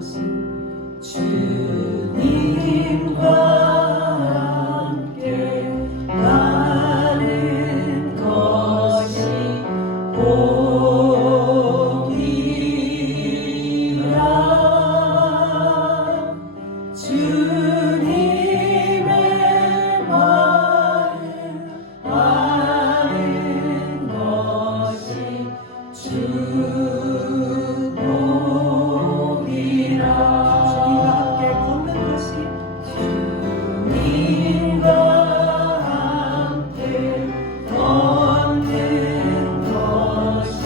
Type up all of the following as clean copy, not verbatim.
것이 주님과 함께 가는 것이 복이라. 주님의 말을 아는 것이 주복이라. 주님과 함께 걷는 것이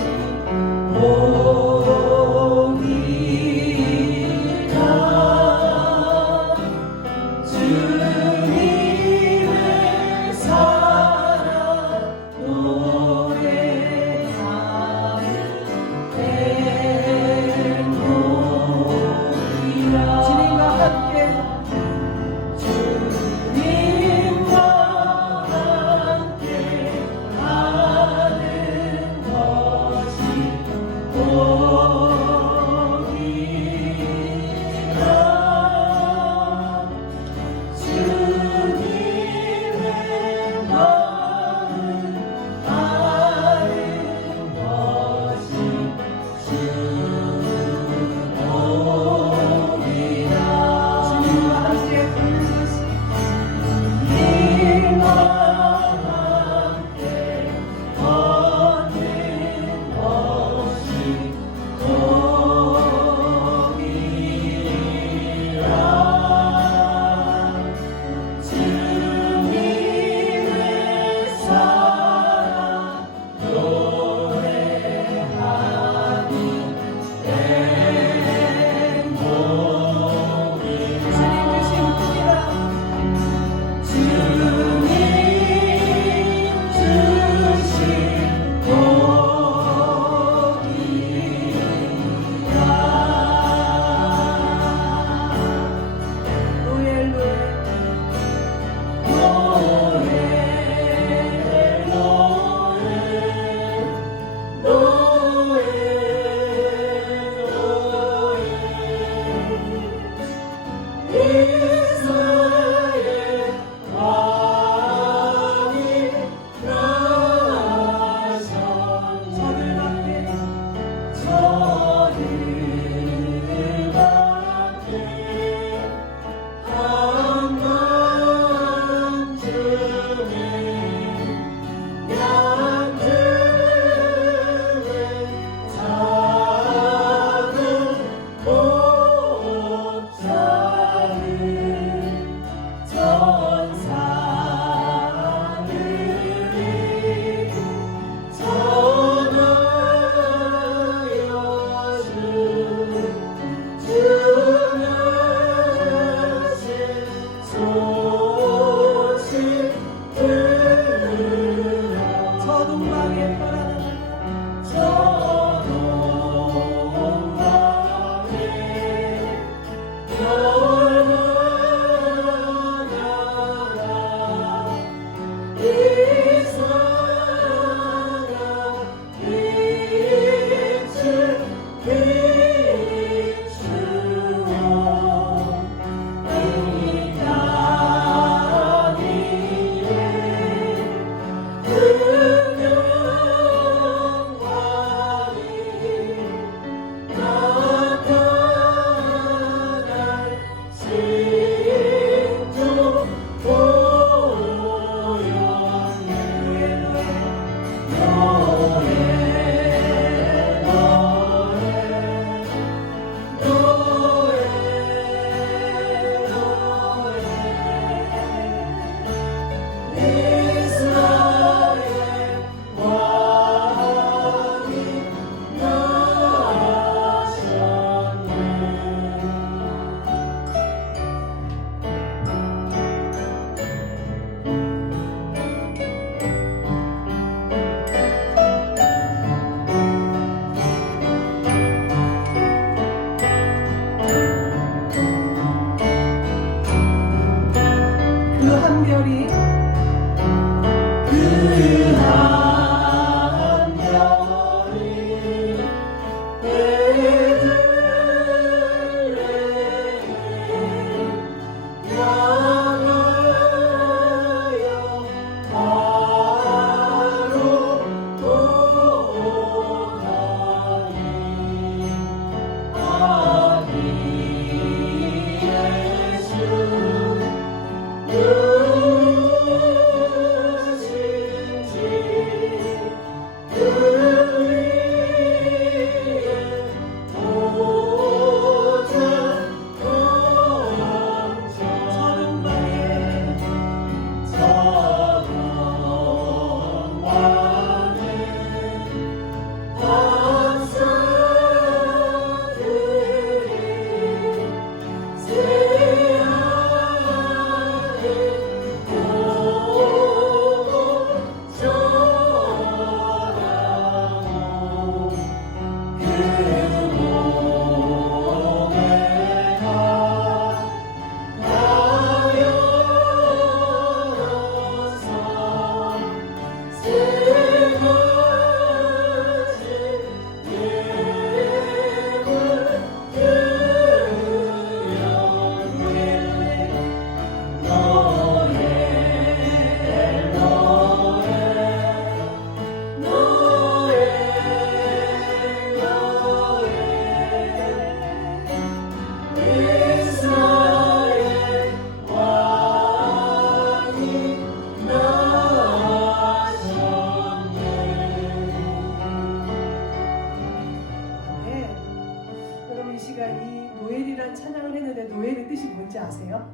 아세요?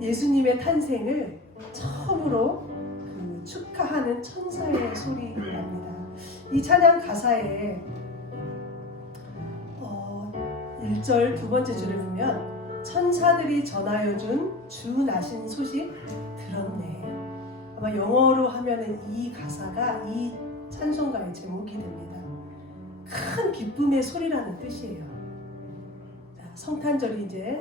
예수님의 탄생을 처음으로 축하하는 천사의 소리랍니다. 이 찬양 가사에 1절 두 번째 줄을 보면 천사들이 전하여 준 주 나신 소식 들었네. 아마 영어로 하면은 이 가사가 이 찬송가의 제목이 됩니다. 큰 기쁨의 소리라는 뜻이에요. 자, 성탄절이 이제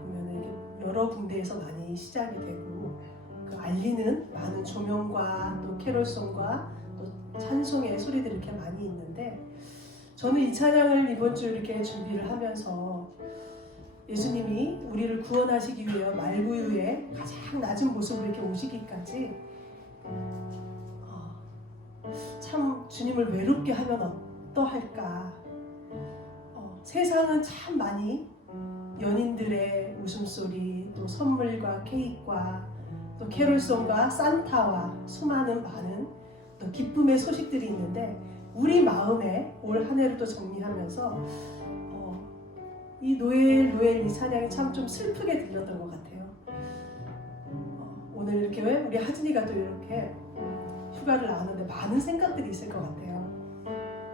보면은 여러 군데에서 많이 시작이 되고 그 알리는 많은 조명과 또 캐롤송과 또 찬송의 소리들이 이렇게 많이 있는데 저는 이 찬양을 이번 주 이렇게 준비를 하면서 예수님이 우리를 구원하시기 위해 말구유에 가장 낮은 모습으로 이렇게 오시기까지 참 주님을 외롭게 하면 어떠할까? 세상은 참 많이 연인들의 웃음소리, 또 선물과 케이크와 또 캐롤송과 산타와 수많은 많은 또 기쁨의 소식들이 있는데 우리 마음에 올 한 해를 또 정리하면서 이 노엘 이 찬양이 참 좀 슬프게 들렸던 것 같아요. 오늘 이렇게 우리 하진이가 또 이렇게 휴가를 나왔는데 많은 생각들이 있을 것 같아요.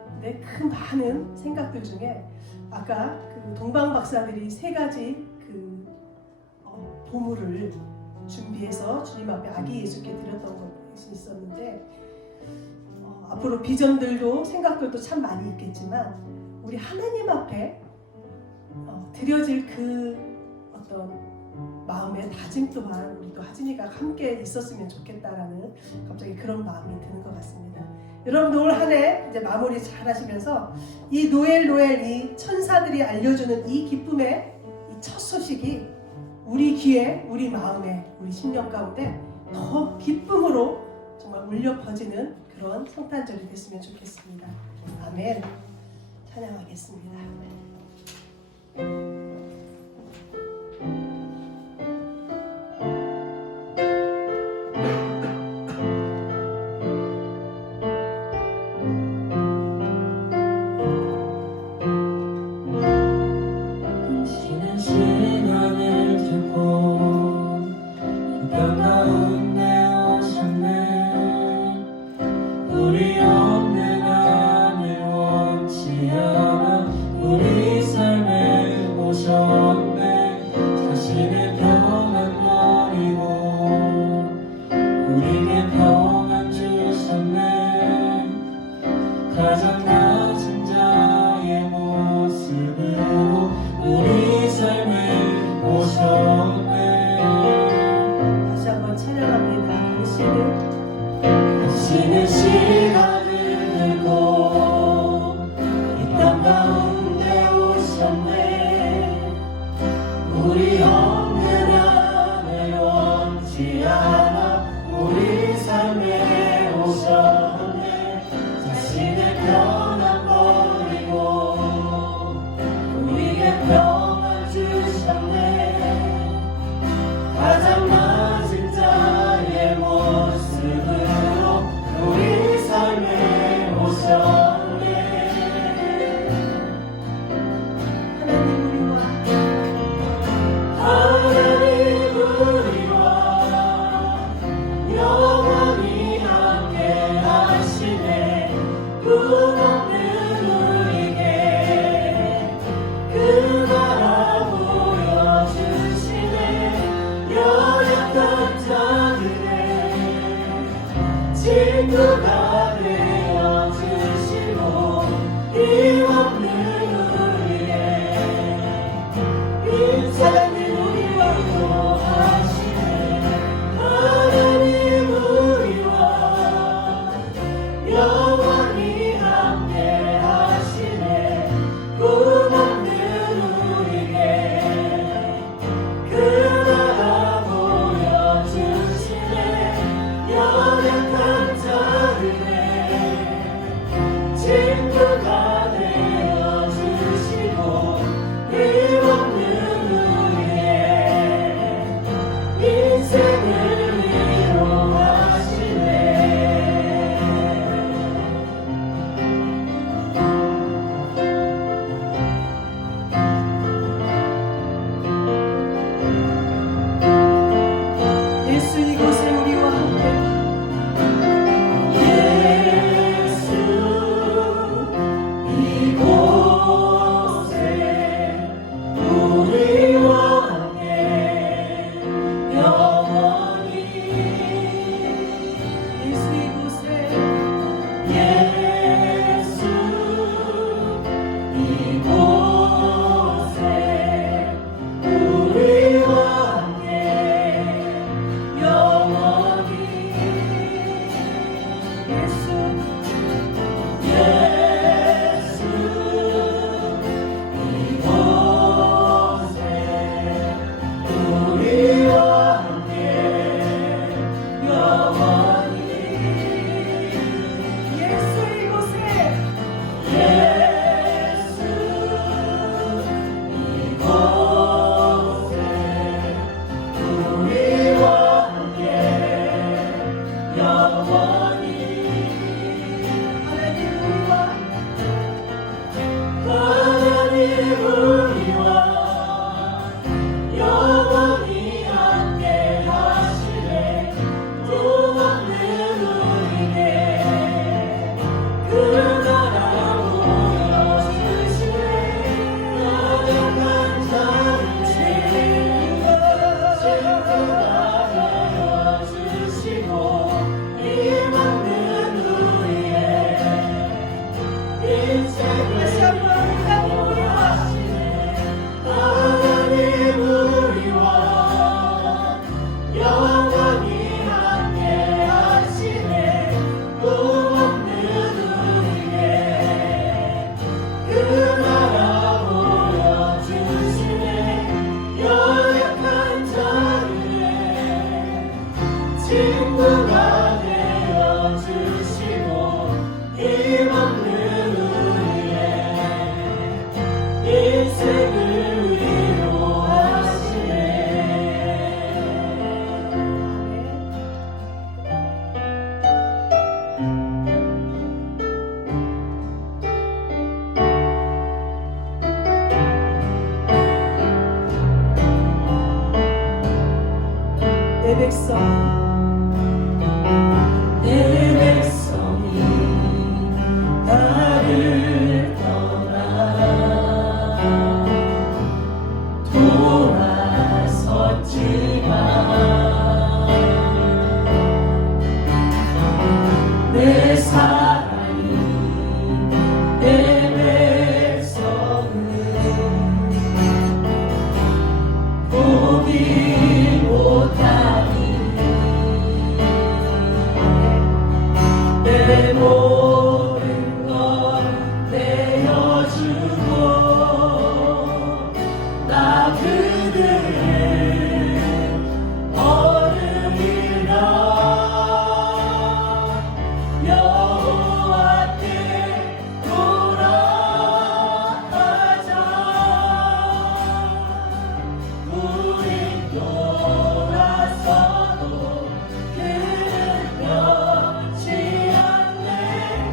근데 그 많은 생각들 중에 아까 그 동방 박사들이 3가지 그 보물을 준비해서 주님 앞에 아기 예수께 드렸던 것이 있었는데 앞으로 비전들도 생각들도 참 많이 있겠지만 우리 하나님 앞에 드려질 그 어떤 마음의 다짐 또한 우리 또 하진이가 함께 있었으면 좋겠다라는 갑자기 그런 마음이 드는 것 같습니다. 여러분도 올 한 해 이제 마무리 잘 하시면서 이 노엘 이 천사들이 알려주는 이 기쁨의 이 첫 소식이 우리 귀에, 우리 마음에, 우리 심령 가운데 더 기쁨으로 정말 울려 퍼지는 그런 성탄절이 됐으면 좋겠습니다. 아멘. 찬양하겠습니다. 친구가 되어 주시고 힘없는 우리의 인생을 위로하시네. 하나님 우리와 영원히 함께 하시네. 꿈없는 우리에게 그 나라 보여주시네. 연약한 자들의 친구가 되어주시고 힘없는 우리의 인생을 위로하시네. 예수 이곳에 우리와 함께 예수 이곳에 우리와 함께 영원히 예수 이곳에 예수 이곳에 우리와 함께 영원히 예수 예수 이곳에 우리와 함께 영원히 예수 이곳에 예수 이곳에 우리와 함께 영원히 하나님 우리와 하나님 우리와 영원히 함께 하시네. 꿈없는 우리에게 그 나라 보여주시네. 연약한 자들의 친구가 되어주시고 힘없는 우리의 인생을 다시 한번 하나님 우리와 하나님 우리와 영원히 함께 하시네. 꿈없는 우리에게 그 나라 보여주시네. 연약한 자들의 친구가 되어주시고 힘없는 우리의 인생을 위로하시네. 내 백성 내 백성이 나를 떠나 돌아섰지만 내 사랑이 내 백성을 포기 못하니 내 모든 것 내어주고 나 그들의 어른이라 여호와께 돌아가자. 우린 돌아서도 그는 변치 않네.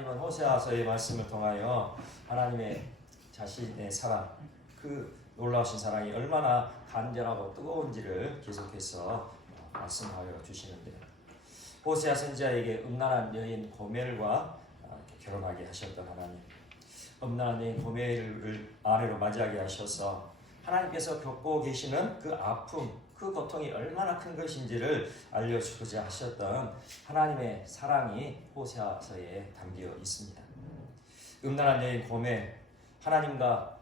하나님은 호세아서의 말씀을 통하여 하나님의 자신의 사랑, 그 놀라우신 사랑이 얼마나 간절하고 뜨거운지를 계속해서 말씀하여 주시는데, 호세아 선지자에게 음란한 여인 고멜과 결혼하게 하셨던 하나님, 음란한 여인 고멜을 아내로 맞이하게 하셔서 하나님께서 겪고 계시는 그 아픔, 그 고통이 얼마나 큰 것인지를 알려주고자 하셨던 하나님의 사랑이 호세아서에 담겨 있습니다. 음란한 여인 고멜, 하나님과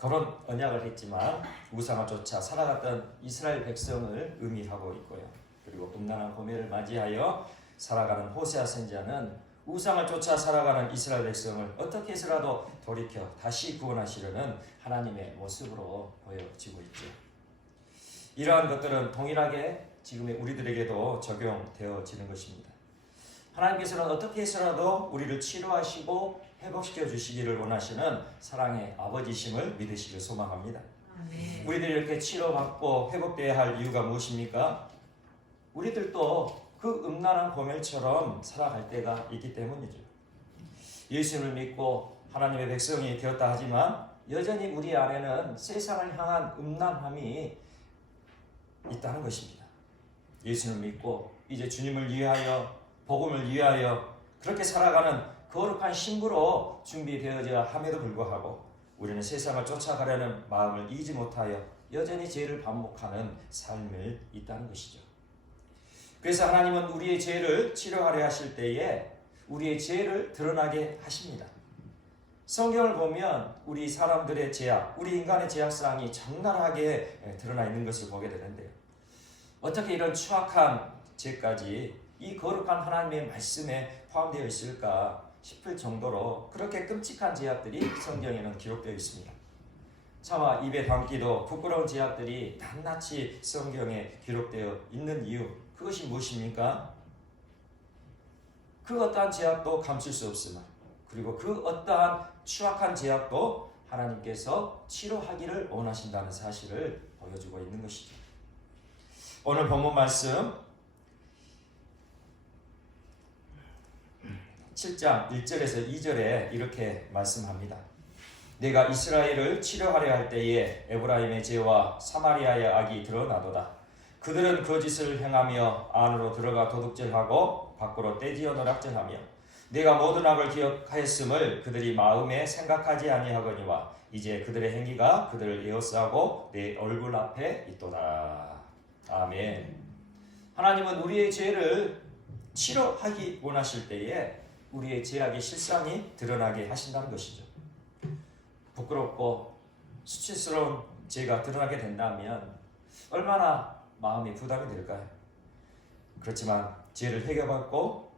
결혼 언약을 했지만 우상을 쫓아 살아갔던 이스라엘 백성을 의미하고 있고요. 그리고 음란한 고멜을 맞이하여 살아가는 호세아 선지자는 우상을 쫓아 살아가는 이스라엘 백성을 어떻게 해서라도 돌이켜 다시 구원하시려는 하나님의 모습으로 보여지고 있죠. 이러한 것들은 동일하게 지금의 우리들에게도 적용되어지는 것입니다. 하나님께서는 어떻게 해서라도 우리를 치료하시고 회복시켜 주시기를 원하시는 사랑의 아버지심을 믿으시길 소망합니다. 아멘. 우리들이 이렇게 치료받고 회복되어야 할 이유가 무엇입니까? 우리들도 그 음란한 고멜처럼 살아갈 때가 있기 때문이죠. 예수님을 믿고 하나님의 백성이 되었다 하지만 여전히 우리 안에는 세상을 향한 음란함이 있다는 것입니다. 예수님을 믿고 이제 주님을 위하여, 복음을 위하여 그렇게 살아가는 거룩한 신부로 준비되어져야 함에도 불구하고 우리는 세상을 쫓아가려는 마음을 잊지 못하여 여전히 죄를 반복하는 삶을 있다는 것이죠. 그래서 하나님은 우리의 죄를 치료하려 하실 때에 우리의 죄를 드러나게 하십니다. 성경을 보면 우리 사람들의 죄악, 우리 인간의 죄악사항이 적나라하게 드러나 있는 것을 보게 되는데요. 어떻게 이런 추악한 죄까지 이 거룩한 하나님의 말씀에 포함되어 있을까 싶을 정도로 그렇게 끔찍한 죄악들이 성경에는 기록되어 있습니다. 차마 입에 담기도 부끄러운 죄악들이 낱낱이 성경에 기록되어 있는 이유, 그것이 무엇입니까? 그 어떠한 죄악도 감출 수 없으나, 그리고 그 어떠한 추악한 죄악도 하나님께서 치료하기를 원하신다는 사실을 보여주고 있는 것이죠. 오늘 본문 말씀 7장 1절에서 2절에 이렇게 말씀합니다. 내가 이스라엘을 치료하려 할 때에 에브라임의 죄와 사마리아의 악이 드러나도다. 그들은 거짓을 행하며 안으로 들어가 도둑질하고 밖으로 떼지어 노략질하며 내가 모든 악을 기억하였음을 그들이 마음에 생각하지 아니하거니와 이제 그들의 행위가 그들을 에워싸고 내 얼굴 앞에 있도다. 아멘. 하나님은 우리의 죄를 치료하기 원하실 때에 우리의 죄악의 실상이 드러나게 하신다는 것이죠. 부끄럽고 수치스러운 죄가 드러나게 된다면 얼마나 마음이 부담이 될까요? 그렇지만 죄를 해결받고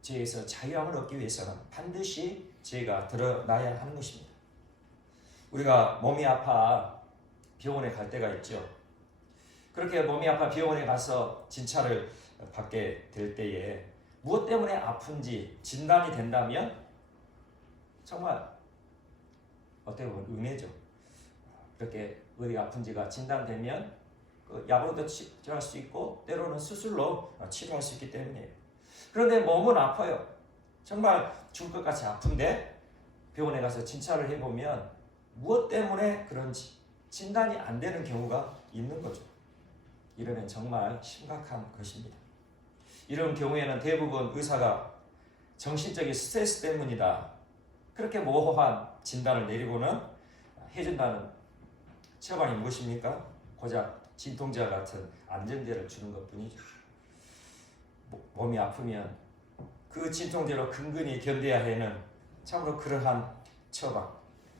죄에서 자유함을 얻기 위해서는 반드시 죄가 드러나야 하는 것입니다. 우리가 몸이 아파 병원에 갈 때가 있죠. 그렇게 몸이 아파 병원에 가서 진찰을 받게 될 때에 무엇 때문에 아픈지 진단이 된다면 정말 어떻게 보면 은혜죠. 그렇게 어디가 아픈지가 진단되면 그 약으로도 치료할 수 있고 때로는 수술로 치료할 수 있기 때문이에요. 그런데 몸은 아파요. 정말 죽을 것 같이 아픈데 병원에 가서 진찰을 해보면 무엇 때문에 그런지 진단이 안 되는 경우가 있는 거죠. 이러면 정말 심각한 것입니다. 이런 경우에는 대부분 의사가 정신적인 스트레스 때문이다, 그렇게 모호한 진단을 내리고는 해준다는 처방이 무엇입니까? 고작 진통제와 같은 안정제를 주는 것뿐이죠. 몸이 아프면 그 진통제로 근근히 견뎌야 하는 참으로 그러한 처방,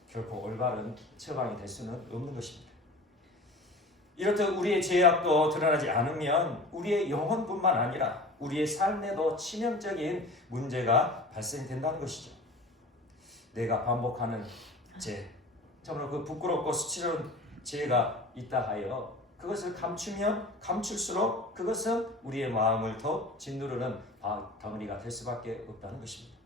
결코 올바른 처방이 될 수는 없는 것입니다. 이렇듯 우리의 죄악도 드러나지 않으면 우리의 영혼뿐만 아니라 우리의 삶에도 치명적인 문제가 발생된다는 것이죠. 내가 반복하는 죄, 참으로 그 부끄럽고 수치스러운 죄가 있다 하여 그것을 감추면 감출수록 그것은 우리의 마음을 더 짓누르는 덩어리가 될 수밖에 없다는 것입니다.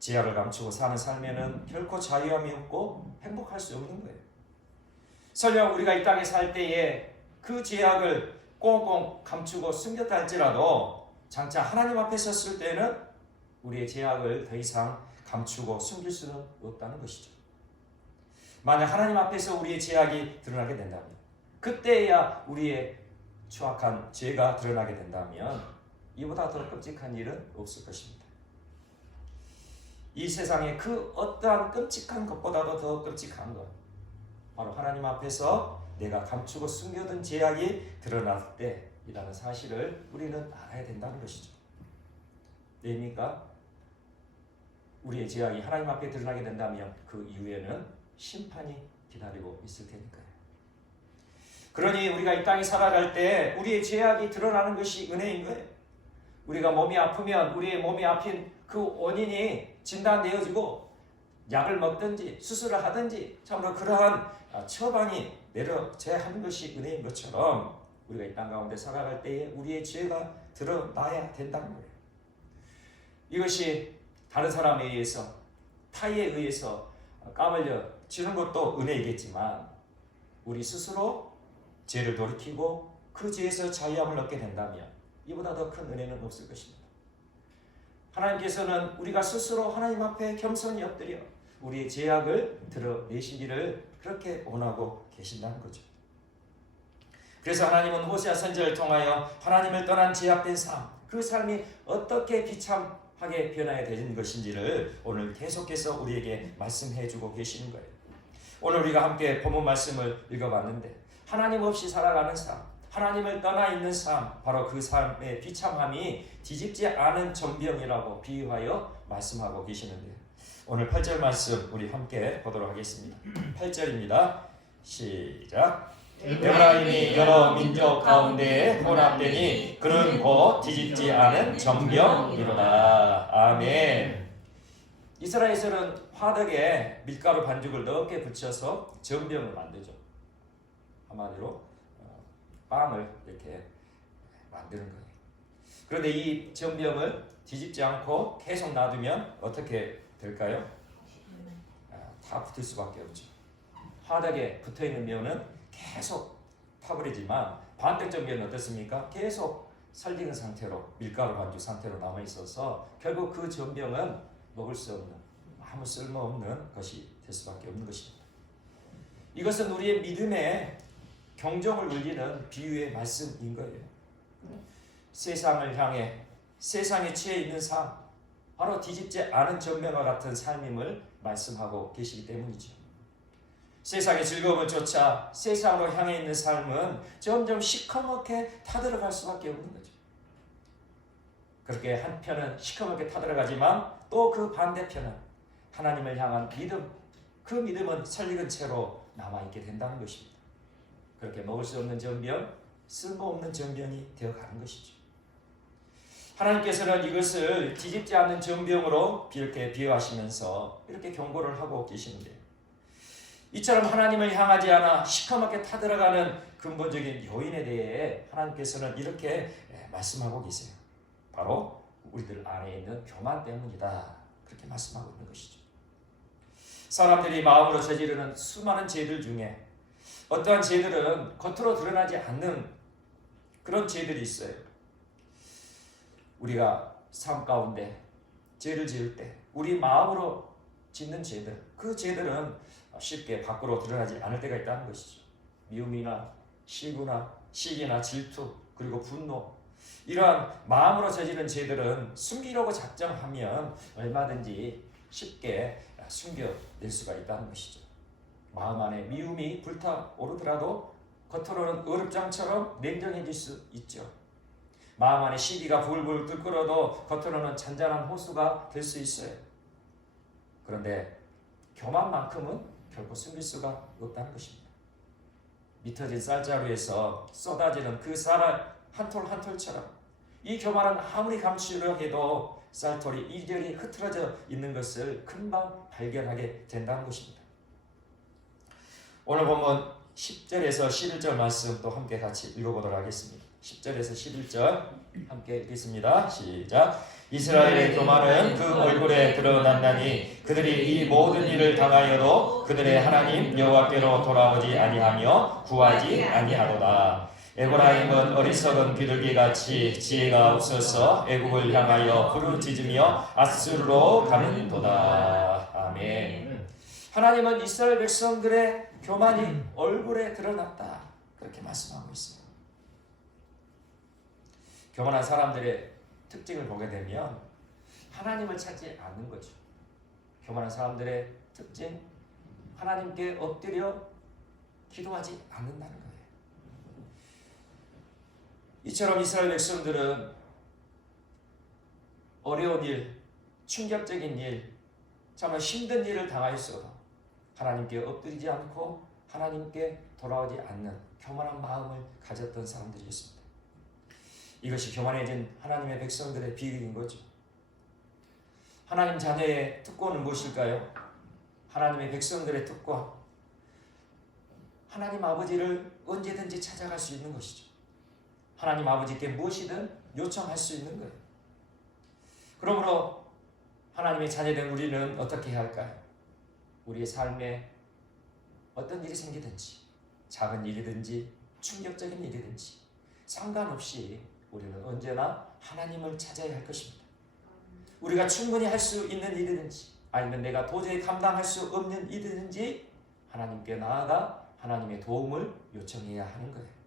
죄악을 감추고 사는 삶에는 결코 자유함이 없고 행복할 수 없는 거예요. 설령 우리가 이 땅에 살 때에 그 죄악을 꽁꽁 감추고 숨겼다 할지라도 장차 하나님 앞에 섰을 때는 우리의 죄악을 더 이상 감추고 숨길 수는 없다는 것이죠. 만약 하나님 앞에서 우리의 죄악이 드러나게 된다면, 그때야 우리의 추악한 죄가 드러나게 된다면 이보다 더 끔찍한 일은 없을 것입니다. 이 세상에 그 어떠한 끔찍한 것보다도 더 끔찍한 것, 바로 하나님 앞에서 내가 감추고 숨겨둔 죄악이 드러날 때이라는 사실을 우리는 알아야 된다는 것이죠. 왜입니까? 우리의 죄악이 하나님 앞에 드러나게 된다면 그 이후에는 심판이 기다리고 있을 테니까요. 그러니 우리가 이 땅에 살아갈 때 우리의 죄악이 드러나는 것이 은혜인 거예요. 우리가 몸이 아프면 우리의 몸이 아픈 그 원인이 진단되어지고 약을 먹든지 수술을 하든지 참으로 그러한 처방이 내려져야 하는 것이 은혜인 것처럼 우리가 이 땅 가운데 살아갈 때에 우리의 죄가 드러나야 된다는 거예요. 이것이 다른 사람에 의해서, 타의에 의해서 까물려 지는 것도 은혜이겠지만 우리 스스로 죄를 돌이키고 그 죄에서 자유함을 얻게 된다면 이보다 더 큰 은혜는 없을 것입니다. 하나님께서는 우리가 스스로 하나님 앞에 겸손히 엎드려 우리의 죄악을 드러내시기를 그렇게 원하고 계신다는 거죠. 그래서 하나님은 호세아 선지자를 통하여 하나님을 떠난 죄악된 삶, 그 삶이 어떻게 비참하게 변화해야 되는 것인지를 오늘 계속해서 우리에게 말씀해주고 계시는 거예요. 오늘 우리가 함께 본문 말씀을 읽어봤는데 하나님 없이 살아가는 삶, 하나님을 떠나 있는 삶, 바로 그 삶의 비참함이 뒤집지 않은 전병이라고 비유하여 말씀하고 계시는데요. 오늘 8절 말씀 우리 함께 보도록 하겠습니다. 8절입니다. 시작. 에브라임이 여러 민족 가운데 혼합되니 그는 곧 뒤집지 않은 전병이로다. 아멘. 이스라엘에서는 화덕에 밀가루 반죽을 넓게 붙여서 전병을 만들죠. 한마디로 빵을 이렇게 만드는 거예요. 그런데 이 전병을 뒤집지 않고 계속 놔두면 어떻게 될까요? 다 붙을 수밖에 없죠. 화덕에 붙어있는 면은 계속 타버리지만 반대쪽 면은 어떻습니까? 계속 설익은 상태로, 밀가루 반죽 상태로 남아있어서 결국 그 전병은 먹을 수 없는, 아무 쓸모없는 것이 될 수밖에 없는 것입니다. 이것은 우리의 믿음에 경종을 울리는 비유의 말씀인 거예요. 세상을 향해 세상에 취해 있는 삶, 바로 뒤집지 않은 전병과 같은 삶임을 말씀하고 계시기 때문이죠. 세상의 즐거움을 쫓아 세상으로 향해 있는 삶은 점점 시커멓게 타들어갈 수밖에 없는 거죠. 그렇게 한편은 시커멓게 타들어가지만 또 그 반대편은 하나님을 향한 믿음, 그 믿음은 설익은 채로 남아있게 된다는 것입니다. 그렇게 먹을 수 없는 전병, 쓸모없는 전병이 되어가는 것이죠. 하나님께서는 이것을 뒤집지 않는 전병으로 이렇게 비유하시면서 이렇게 경고를 하고 계시는데, 이처럼 하나님을 향하지 않아 시커멓게 타들어가는 근본적인 요인에 대해 하나님께서는 이렇게 말씀하고 계세요. 바로 우리들 안에 있는 교만 때문이다. 그렇게 말씀하고 있는 것이죠. 사람들이 마음으로 저지르는 수많은 죄들 중에 어떠한 죄들은 겉으로 드러나지 않는 그런 죄들이 있어요. 우리가 삶 가운데 죄를 지을 때 우리 마음으로 짓는 죄들, 그 죄들은 쉽게 밖으로 드러나지 않을 때가 있다는 것이죠. 미움이나 시기나 질투, 그리고 분노, 이러한 마음으로 저지른 죄들은 숨기려고 작정하면 얼마든지 쉽게 숨겨낼 수가 있다는 것이죠. 마음 안에 미움이 불타오르더라도 겉으로는 얼음장처럼 냉정해질 수 있죠. 마음 안에 시기가 불불 끓어도 겉으로는 잔잔한 호수가 될 수 있어요. 그런데 교만만큼은 결코 숨길 수가 없다는 것입니다. 미터진 쌀자루에서 쏟아지는 그 쌀 한 톨 한 톨처럼 이 교만은 아무리 감추려 해도 쌀톨이 이리저리 흐트러져 있는 것을 금방 발견하게 된다는 것입니다. 오늘 보면 10절에서 11절 말씀 또 함께 같이 읽어보도록 하겠습니다. 10절에서 11절 함께 읽겠습니다. 시작. 이스라엘의 교만은 그 얼굴에 드러난다니 그들이 이 모든 일을 당하여도 그들의 하나님 여호와께로 돌아오지 아니하며 구하지 아니하도다. 에브라임은 어리석은 비둘기같이 지혜가 없어서 애국을 향하여 부르짖으며 아수르로 가는도다. 아멘. 하나님은 이스라엘 백성들의 교만이 얼굴에 드러났다, 그렇게 말씀하고 있어요. 교만한 사람들의 특징을 보게 되면 하나님을 찾지 않는 거죠. 교만한 사람들의 특징, 하나님께 엎드려 기도하지 않는다는 거예요. 이처럼 이스라엘 백성들은 어려운 일, 충격적인 일, 정말 힘든 일을 당하였어도 하나님께 엎드리지 않고 하나님께 돌아오지 않는 교만한 마음을 가졌던 사람들이었습니다. 이것이 교만해진 하나님의 백성들의 비극인 거죠. 하나님 자녀의 특권은 무엇일까요? 하나님의 백성들의 특권, 하나님 아버지를 언제든지 찾아갈 수 있는 것이죠. 하나님 아버지께 무엇이든 요청할 수 있는 거예요. 그러므로 하나님의 자녀된 우리는 어떻게 해야 할까요? 우리의 삶에 어떤 일이 생기든지, 작은 일이든지 충격적인 일이든지 상관없이 우리는 언제나 하나님을 찾아야 할 것입니다. 우리가 충분히 할 수 있는 일이든지 아니면 내가 도저히 감당할 수 없는 일이든지 하나님께 나아가 하나님의 도움을 요청해야 하는 거예요.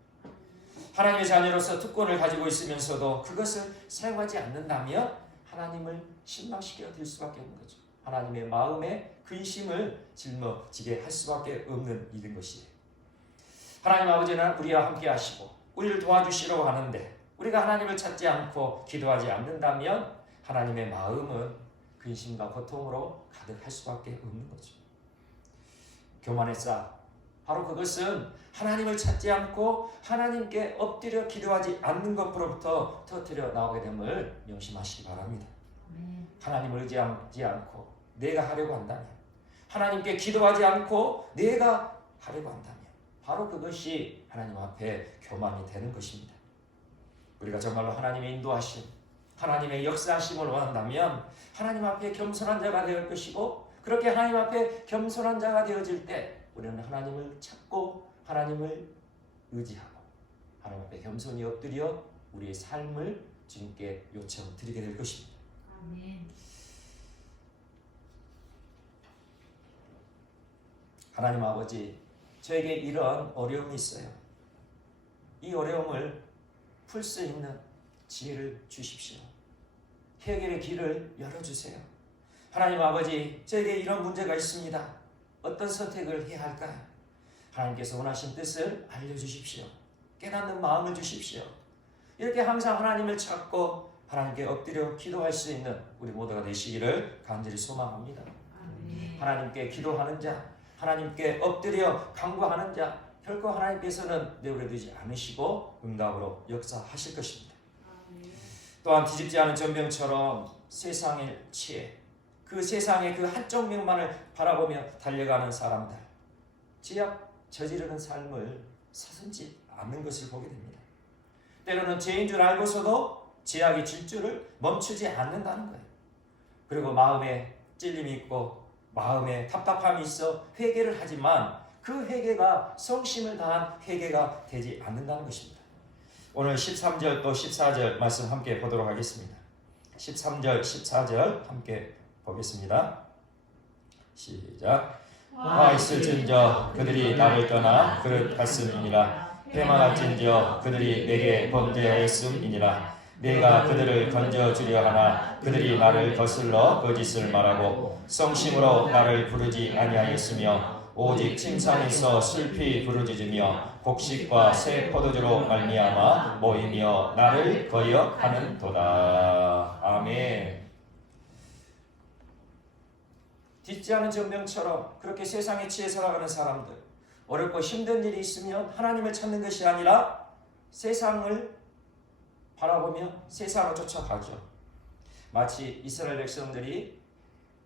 하나님의 자녀로서 특권을 가지고 있으면서도 그것을 사용하지 않는다면 하나님을 실망시켜 드릴 수밖에 없는 거죠. 하나님의 마음에 근심을 짊어지게 할 수밖에 없는 일인 것이에요. 하나님 아버지는 우리와 함께 하시고 우리를 도와주시려고 하는데 우리가 하나님을 찾지 않고 기도하지 않는다면 하나님의 마음은 근심과 고통으로 가득할 수밖에 없는 거죠. 교만의 싹, 바로 그것은 하나님을 찾지 않고 하나님께 엎드려 기도하지 않는 것으로부터 터뜨려 나오게 됨을 명심하시기 바랍니다. 하나님을 의지하지 않고 내가 하려고 한다면, 하나님께 기도하지 않고 내가 하려고 한다면 바로 그것이 하나님 앞에 교만이 되는 것입니다. 우리가 정말로 하나님의 인도하심, 하나님의 역사하심을 원한다면 하나님 앞에 겸손한 자가 되을 것이고, 그렇게 하나님 앞에 겸손한 자가 되어질 때 우리는 하나님을 찾고 하나님을 의지하고 하나님 앞에 겸손히 엎드려 우리의 삶을 주님께 요청드리게 될 것입니다. 아멘. 하나님 아버지, 저에게 이런 어려움이 있어요. 이 어려움을 풀 수 있는 지혜를 주십시오. 해결의 길을 열어주세요. 하나님 아버지, 저에게 이런 문제가 있습니다. 어떤 선택을 해야 할까요? 하나님께서 원하신 뜻을 알려주십시오. 깨닫는 마음을 주십시오. 이렇게 항상 하나님을 찾고 하나님께 엎드려 기도할 수 있는 우리 모두가 되시기를 간절히 소망합니다. 아멘. 하나님께 기도하는 자, 하나님께 엎드려 간구하는 자, 결코 하나님께서는 내버려두지 않으시고 응답으로 역사하실 것입니다. 아멘. 또한 뒤집지 않은 전병처럼 세상에 취해 그 세상의 그 한쪽 면만을 바라보며 달려가는 사람들, 죄악 저지르는 삶을 서슴지 않는 것을 보게 됩니다. 때로는 죄인 줄 알고서도 죄악이 질주를 멈추지 않는다는 거예요. 그리고 마음에 찔림이 있고 마음에 답답함이 있어 회개를 하지만 그 회개가 성심을 다한 회개가 되지 않는다는 것입니다. 오늘 13절 또 14절 말씀 함께 보도록 하겠습니다. 13절 14절 함께 보겠습니다. 시작. 화 있을진저 그들이 나를 떠나 그릇 같음이니라. 해마 같은저 그들이 내게 범죄하였음이니라. 내가 그들을 건져주려 하나 그들이 나를 거슬러 거짓을 말하고 성심으로 나를 부르지 아니하였으며 오직 침상에서 슬피 부르짖으며 곡식과 새 포도주로 말미암아 모이며 나를 거역하는도다. 아멘. 뒤집지 않은 전병처럼 그렇게 세상에 취해 살아가는 사람들, 어렵고 힘든 일이 있으면 하나님을 찾는 것이 아니라 세상을 바라보며 세상을 쫓아가죠. 마치 이스라엘 백성들이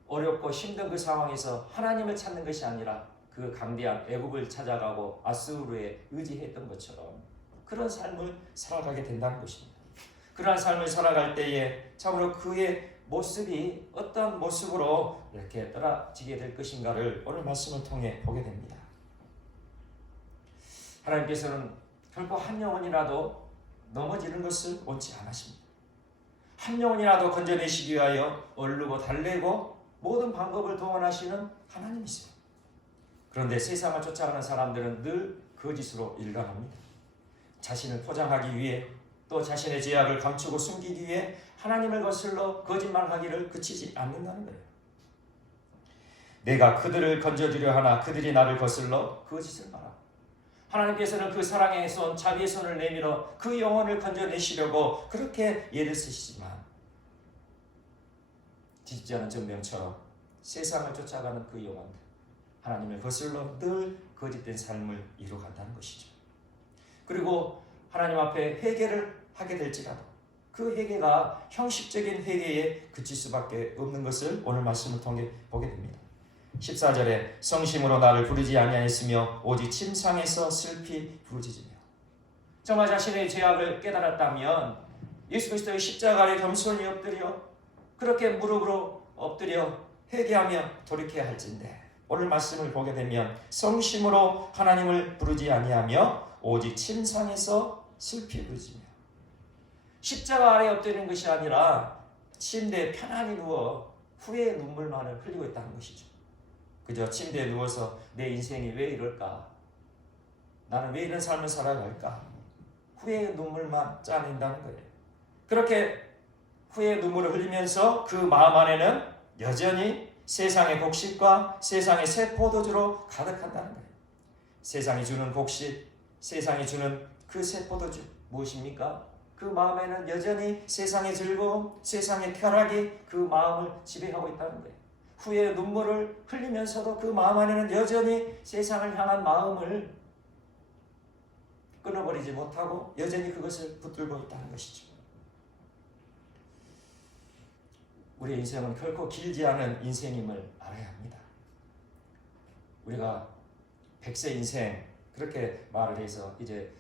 어렵고 힘든 그 상황에서 하나님을 찾는 것이 아니라 그 강대한 애국을 찾아가고 아수르에 의지했던 것처럼 그런 삶을 살아가게 된다는 것입니다. 그러한 삶을 살아갈 때에 참으로 그의 모습이 어떤 모습으로 이렇게 떨어지게 될 것인가를 오늘 말씀을 통해 보게 됩니다. 하나님께서는 결코 한 영혼이라도 넘어지는 것을 원치 않으십니다. 한 영혼이라도 건져내시기 위하여 얼르고 달래고 모든 방법을 동원하시는 하나님이세요. 그런데 세상을 쫓아가는 사람들은 늘 거짓으로 일관합니다. 자신을 포장하기 위해 또 자신의 죄악을 감추고 숨기기 위해 하나님을 거슬러 거짓말하기를 그치지 않는다는 거예요. 내가 그들을 건져주려 하나 그들이 나를 거슬러 거짓을 말하고, 하나님께서는 그 사랑의 손, 자비의 손을 내밀어 그 영혼을 건져내시려고 그렇게 애를 쓰시지만 뒤집지 않은 전병처럼 세상을 쫓아가는 그 영혼들, 하나님을 거슬러 늘 거짓된 삶을 이루어간다는 것이죠. 그리고 하나님 앞에 회개를 하게 될지라도 그 회개가 형식적인 회개에 그칠 수밖에 없는 것을 오늘 말씀을 통해 보게 됩니다. 14절에 성심으로 나를 부르지 아니하였으며 오직 침상에서 슬피 부르짖으며, 정말 자신의 죄악을 깨달았다면 예수 그리스도의 십자가 아래 겸손히 엎드려 그렇게 무릎으로 엎드려 회개하며 돌이켜야 할진데, 오늘 말씀을 보게 되면 성심으로 하나님을 부르지 아니하며 오직 침상에서 슬피 부르짖으며, 십자가 아래 엎드리는 것이 아니라 침대에 편안히 누워 후회의 눈물만을 흘리고 있다는 것이죠. 그저 침대에 누워서 내 인생이 왜 이럴까? 나는 왜 이런 삶을 살아갈까? 후회의 눈물만 짜낸다는 거예요. 그렇게 후회의 눈물을 흘리면서 그 마음 안에는 여전히 세상의 곡식과 세상의 새 포도주로 가득한다는 거예요. 세상이 주는 곡식, 세상이 주는 그 새 포도주 무엇입니까? 그 마음에는 여전히 세상의 즐거움, 세상의 쾌락이 그 마음을 지배하고 있다는 거예요. 후회의 눈물을 흘리면서도 그 마음 안에는 여전히 세상을 향한 마음을 끊어버리지 못하고 여전히 그것을 붙들고 있다는 것이죠. 우리의 인생은 결코 길지 않은 인생임을 알아야 합니다. 우리가 100세 인생 그렇게 말을 해서 이제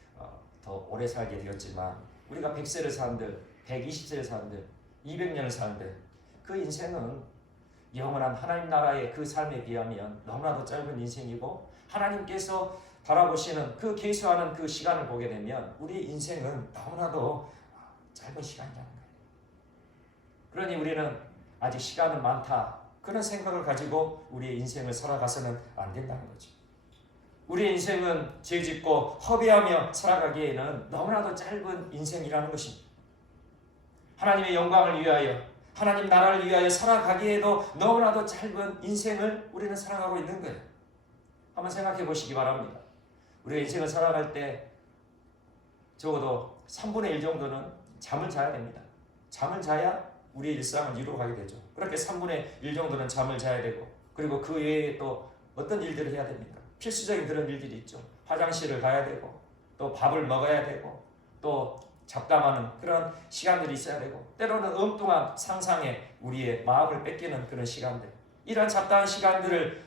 더 오래 살게 되었지만, 우리가 100세를 산들, 120세를 산들, 200년을 산들, 그 인생은 영원한 하나님 나라의 그 삶에 비하면 너무나도 짧은 인생이고, 하나님께서 바라보시는 그 계수하는 그 시간을 보게 되면 우리 인생은 너무나도 짧은 시간이라는 거예요. 그러니 우리는 아직 시간은 많다, 그런 생각을 가지고 우리의 인생을 살아가서는 안 된다는 거죠. 우리의 인생은 죄짓고 허비하며 살아가기에는 너무나도 짧은 인생이라는 것입니다. 하나님의 영광을 위하여, 하나님 나라를 위하여 살아가기에도 너무나도 짧은 인생을 우리는 살아가고 있는 거예요. 한번 생각해 보시기 바랍니다. 우리가 인생을 살아갈 때 적어도 3분의 1 정도는 잠을 자야 됩니다. 잠을 자야 우리의 일상을 이루어가게 되죠. 그렇게 3분의 1 정도는 잠을 자야 되고, 그리고 그 외에 또 어떤 일들을 해야 됩니까? 필수적인 그런 일들이 있죠. 화장실을 가야 되고, 또 밥을 먹어야 되고, 또 잡담하는 그런 시간들이 있어야 되고, 때로는 엉뚱한 상상에 우리의 마음을 뺏기는 그런 시간들, 이러한 잡다한 시간들을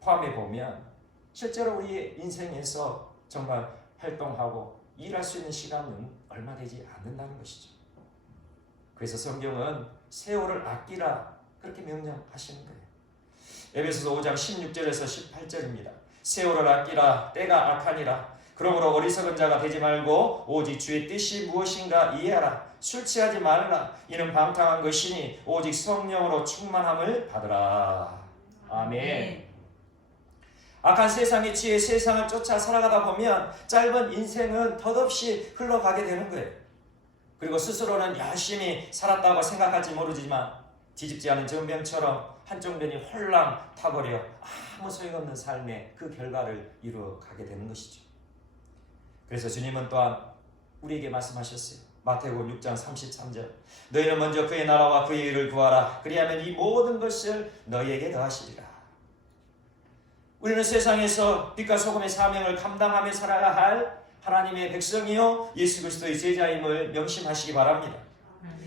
포함해 보면 실제로 우리의 인생에서 정말 활동하고 일할 수 있는 시간은 얼마 되지 않는다는 것이죠. 그래서 성경은 세월을 아끼라 그렇게 명령하시는 거예요. 에베소서 5장 16절에서 18절입니다. 세월을 아끼라, 때가 악하니라. 그러므로 어리석은 자가 되지 말고 오직 주의 뜻이 무엇인가 이해하라. 술 취하지 말라. 이는 방탕한 것이니 오직 성령으로 충만함을 받으라. 아멘. 악한 세상에 취해 세상을 쫓아 살아가다 보면 짧은 인생은 덧없이 흘러가게 되는 거예요. 그리고 스스로는 열심히 살았다고 생각할지 모르지만 뒤집지 않은 전병처럼 한쪽 면이 홀랑 타버려 아무 소용없는 삶의 그 결과를 이루어가게 되는 것이죠. 그래서 주님은 또한 우리에게 말씀하셨어요. 마태복음 6장 33절, 너희는 먼저 그의 나라와 그의 의를 구하라. 그리하면 이 모든 것을 너희에게 더하시리라. 우리는 세상에서 빛과 소금의 사명을 감당하며 살아야 할 하나님의 백성이요 예수 그리스도의 제자임을 명심하시기 바랍니다.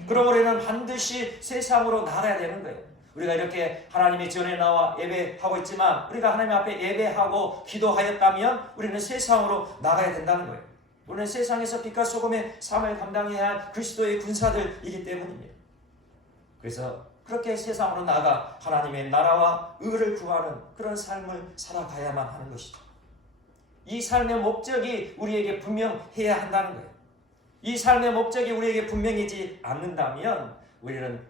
그럼 우리는 반드시 세상으로 나가야 되는 거예요. 우리가 이렇게 하나님의 전에 나와 예배하고 있지만, 우리가 하나님 앞에 예배하고 기도하였다면 우리는 세상으로 나가야 된다는 거예요. 우리는 세상에서 빛과 소금의 삶을 감당해야 할 그리스도의 군사들이기 때문입니다. 그래서 그렇게 세상으로 나가 하나님의 나라와 의를 구하는 그런 삶을 살아가야만 하는 것이죠. 이 삶의 목적이 우리에게 분명해야 한다는 거예요. 이 삶의 목적이 우리에게 분명하지 않는다면 우리는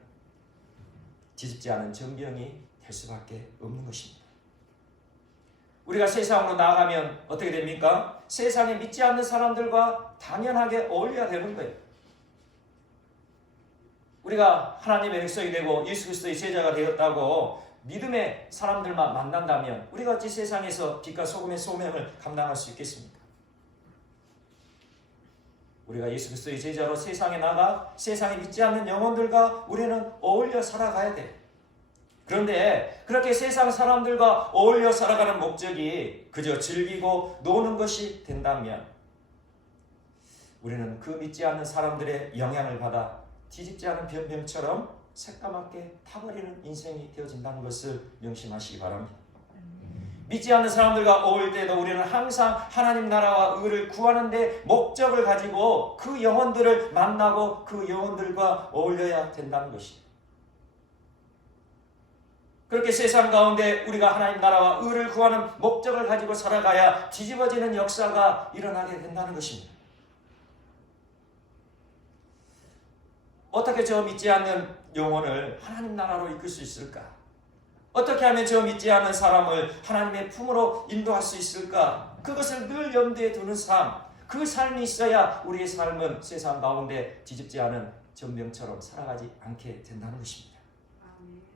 뒤집지 않은 전병이 될 수밖에 없는 것입니다. 우리가 세상으로 나아가면 어떻게 됩니까? 세상에 믿지 않는 사람들과 당연하게 어울려야 되는 거예요. 우리가 하나님의 백성이 되고 예수 그리스도의 제자가 되었다고 믿음의 사람들만 만난다면 우리가 어찌 세상에서 빛과 소금의 소명을 감당할 수 있겠습니까? 우리가 예수 그리스도의 제자로 세상에 나가 세상에 믿지 않는 영혼들과 우리는 어울려 살아가야 돼. 그런데 그렇게 세상 사람들과 어울려 살아가는 목적이 그저 즐기고 노는 것이 된다면 우리는 그 믿지 않는 사람들의 영향을 받아 뒤집지 않은 변병처럼 새까맣게 타버리는 인생이 되어진다는 것을 명심하시기 바랍니다. 믿지 않는 사람들과 어울릴 때도 우리는 항상 하나님 나라와 의를 구하는 데 목적을 가지고 그 영혼들을 만나고 그 영혼들과 어울려야 된다는 것입니다. 그렇게 세상 가운데 우리가 하나님 나라와 의를 구하는 목적을 가지고 살아가야 뒤집어지는 역사가 일어나게 된다는 것입니다. 어떻게 저 믿지 않는 영혼을 하나님 나라로 이끌 수 있을까? 어떻게 하면 저 믿지 않는 사람을 하나님의 품으로 인도할 수 있을까? 그것을 늘 염두에 두는 삶, 그 삶이 있어야 우리의 삶은 세상 가운데 뒤집지 않은 전병처럼 살아가지 않게 된다는 것입니다.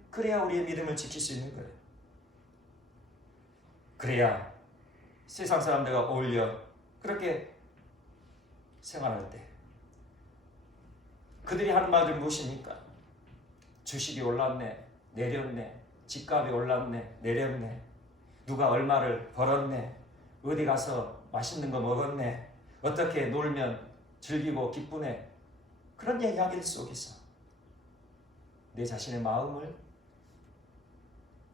그래야 우리의 믿음을 지킬 수 있는 거예요. 그래야 세상 사람들과 어울려 그렇게 생활할 때 그들이 하는 말들이 무엇입니까? 주식이 올랐네, 내렸네, 집값이 올랐네, 내렸네, 누가 얼마를 벌었네, 어디 가서 맛있는 거 먹었네, 어떻게 놀면 즐기고 기쁘네. 그런 이야기들 속에서 내 자신의 마음을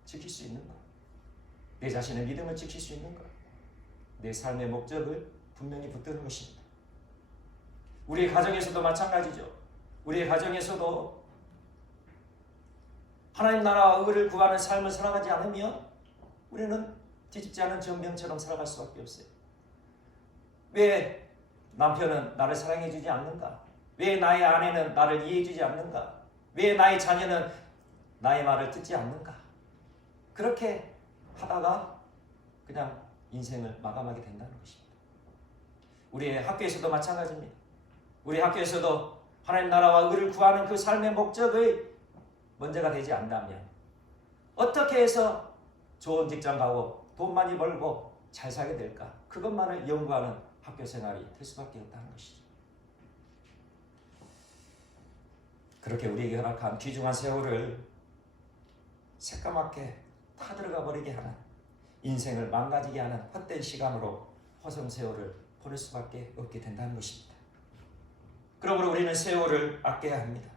지킬 수 있는 것, 내 자신의 믿음을 지킬 수 있는 것, 내 삶의 목적을 분명히 붙드는 것입니다. 우리의 가정에서도 마찬가지죠. 우리의 가정에서도 하나님 나라와 의를 구하는 삶을 살아가지 않으면 우리는 뒤집지 않은 전병처럼 살아갈 수밖에 없어요. 왜 남편은 나를 사랑해주지 않는가? 왜 나의 아내는 나를 이해해주지 않는가? 왜 나의 자녀는 나의 말을 듣지 않는가? 그렇게 하다가 그냥 인생을 마감하게 된다는 것입니다. 우리의 학교에서도 마찬가지입니다. 우리 학교에서도 하나님 나라와 의를 구하는 그 삶의 목적의 먼저가 되지 않다면 어떻게 해서 좋은 직장 가고 돈 많이 벌고 잘 살게 될까? 그것만을 연구하는 학교 생활이 될 수밖에 없다는 것이죠. 그렇게 우리에게 허락한 귀중한 세월을 새까맣게 타들어가 버리게 하는, 인생을 망가지게 하는 헛된 시간으로 허송 세월을 보낼 수밖에 없게 된다는 것입니다. 그러므로 우리는 세월을 아껴야 합니다.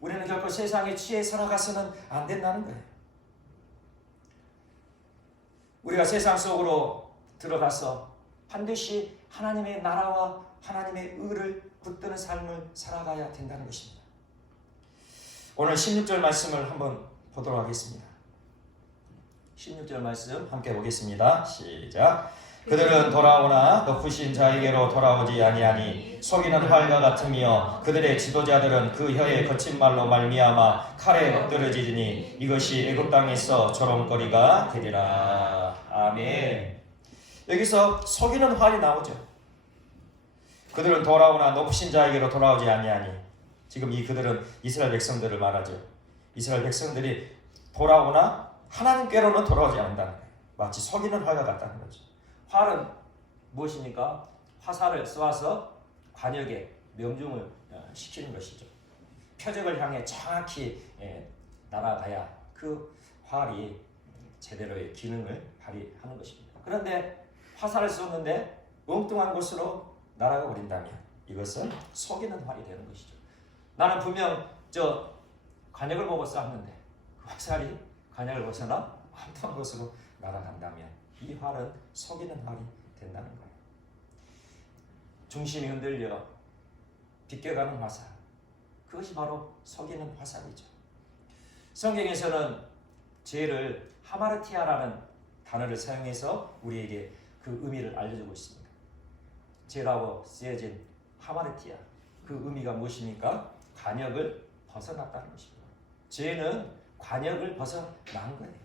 우리는 결코 세상에 취해 살아가서는 안 된다는 거예요. 우리가 세상 속으로 들어가서 반드시 하나님의 나라와 하나님의 의를 붙드는 삶을 살아가야 된다는 것입니다. 오늘 16절 말씀을 한번 보도록 하겠습니다. 16절 말씀 함께 보겠습니다. 시작. 그들은 돌아오나 높으신 자에게로 돌아오지 아니하니 속이는 활과 같으며 그들의 지도자들은 그 혀의 거친 말로 말미암아 칼에 엎드러지니 이것이 애굽 땅에서 조롱거리가 되리라. 아멘. 여기서 속이는 활이 나오죠. 그들은 돌아오나 높으신 자에게로 돌아오지 아니하니, 지금 이 그들은 이스라엘 백성들을 말하죠. 이스라엘 백성들이 돌아오나 하나님께로는 돌아오지 않는다는 거예요. 마치 속이는 활과 같다는 거죠. 활은 무엇입니까? 화살을 쏘아서 관역에 명중을 시키는 것이죠. 표적을 향해 정확히 날아가야 그 활이 제대로의 기능을 발휘하는 것입니다. 그런데 화살을 쏘는데 엉뚱한 곳으로 날아가 버린다면 이것은 속이는 활이 되는 것이죠. 나는 분명 저 관역을 보고 쐈는데 그 화살이 관역을 벗어나 엉뚱한 곳으로 날아간다면 이 활은 속이는 활이 된다는 거예요. 중심이 흔들려 비껴가는 화살, 그것이 바로 속이는 화살이죠. 성경에서는 죄를 하마르티아라는 단어를 사용해서 우리에게 그 의미를 알려주고 있습니다. 죄라고 쓰여진 하마르티아, 그 의미가 무엇입니까? 관역을 벗어났다는 것입니다. 죄는 관역을 벗어난 거예요.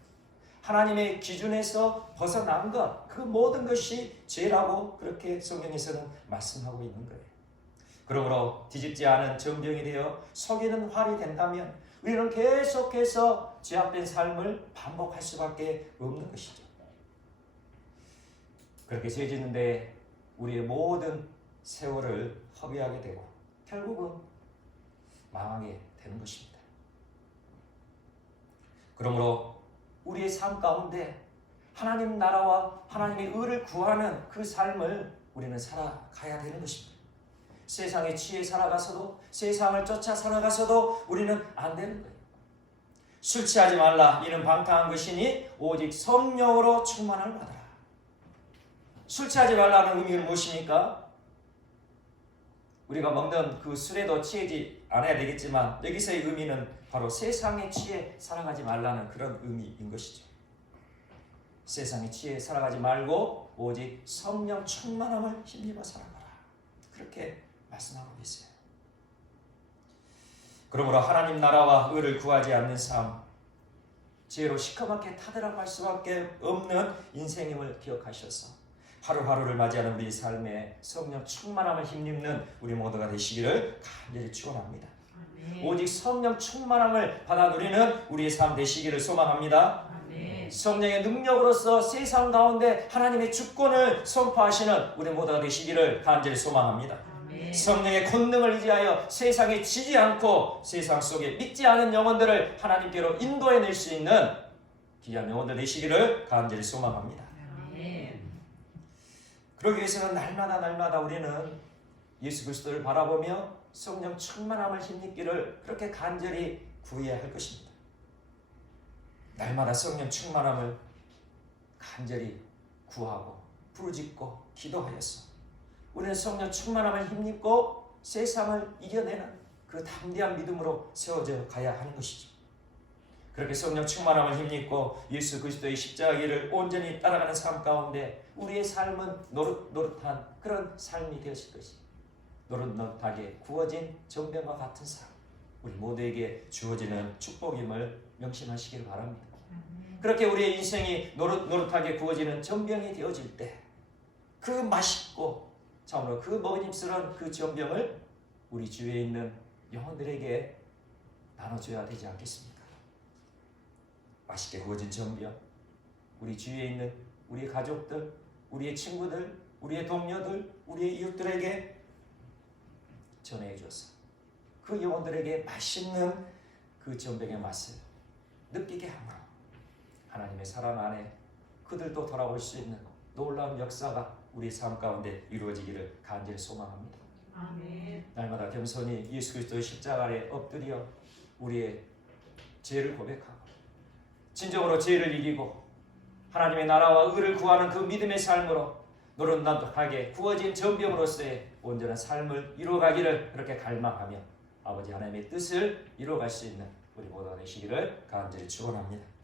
하나님의 기준에서 벗어난 것, 그 모든 것이 죄라고 그렇게 성경에서는 말씀하고 있는 거예요. 그러므로 뒤집지 않은 전병이 되어 속이는 활이 된다면 우리는 계속해서 죄악된 삶을 반복할 수밖에 없는 것이죠. 그렇게 죄 짓는데 우리의 모든 세월을 허비하게 되고 결국은 망하게 되는 것입니다. 그러므로 우리의 삶 가운데 하나님 나라와 하나님의 의를 구하는 그 삶을 우리는 살아가야 되는 것입니다. 세상에 취해 살아가서도, 세상을 쫓아 살아가서도 우리는 안 되는 거예요. 술 취하지 말라, 이는 방탕한 것이니 오직 성령으로 충만함을 받아라. 술 취하지 말라는 의미는 무엇입니까? 우리가 먹는 그 술에도 취하지 않아야 되겠지만 여기서의 의미는 바로 세상에 취해 살아가지 말라는 그런 의미인 것이죠. 세상에 취해 살아가지 말고 오직 성령 충만함을 힘입어 살아가라. 그렇게 말씀하고 계세요. 그러므로 하나님 나라와 의를 구하지 않는 삶, 죄로 시커멓게 타들어갈 수밖에 없는 인생임을 기억하셔서 하루하루를 맞이하는 우리 삶에 성령 충만함을 힘입는 우리 모두가 되시기를 간절히 축원합니다. 오직 성령 충만함을 받아 누리는 우리의 삶 되시기를 소망합니다. 성령의 능력으로서 세상 가운데 하나님의 주권을 선포하시는 우리 모두가 되시기를 간절히 소망합니다. 성령의 권능을 의지하여 세상에 지지 않고 세상 속에 믿지 않은 영혼들을 하나님께로 인도해낼 수 있는 귀한 영혼들 되시기를 간절히 소망합니다. 그러기 위해서는 날마다 우리는 예수 그리스도를 바라보며 성령 충만함을 힘입기를 그렇게 간절히 구해야 할 것입니다. 날마다 성령 충만함을 간절히 구하고 부르짖고 기도하여서 우리는 성령 충만함을 힘입고 세상을 이겨내는 그 담대한 믿음으로 세워져 가야 하는 것이죠. 그렇게 성령 충만함을 힘입고 예수 그리스도의 십자가 길을 온전히 따라가는 삶 가운데 우리의 삶은 노릇노릇한 그런 삶이 되었을 것입니다. 노릇노릇하게 구워진 전병과 같은 삶, 우리 모두에게 주어지는 축복임을 명심하시길 바랍니다. 그렇게 우리의 인생이 노릇노릇하게 구워지는 전병이 되어질 때 그 맛있고 참으로 그 먹음직스러운 그 전병을 우리 주위에 있는 영혼들에게 나눠줘야 되지 않겠습니까? 맛있게 구워진 전병, 우리 주위에 있는 우리의 가족들, 우리의 친구들, 우리의 동료들, 우리의 이웃들에게 전해 주어서 그 영혼들에게 맛있는 그 전병의 맛을 느끼게 함으로 하나님의 사랑 안에 그들도 돌아올 수 있는 놀라운 역사가 우리 삶 가운데 이루어지기를 간절히 소망합니다. 아멘. 날마다 겸손히 예수 그리스도의 십자가 아래 엎드려 우리의 죄를 고백하고 진정으로 죄를 이기고 하나님의 나라와 의를 구하는 그 믿음의 삶으로 노릇노릇하게 구워진 전병으로서의 온전한 삶을 이루어가기를 그렇게 갈망하며 아버지 하나님의 뜻을 이루어갈 수 있는 우리 모두가 되시기를 간절히 축원합니다.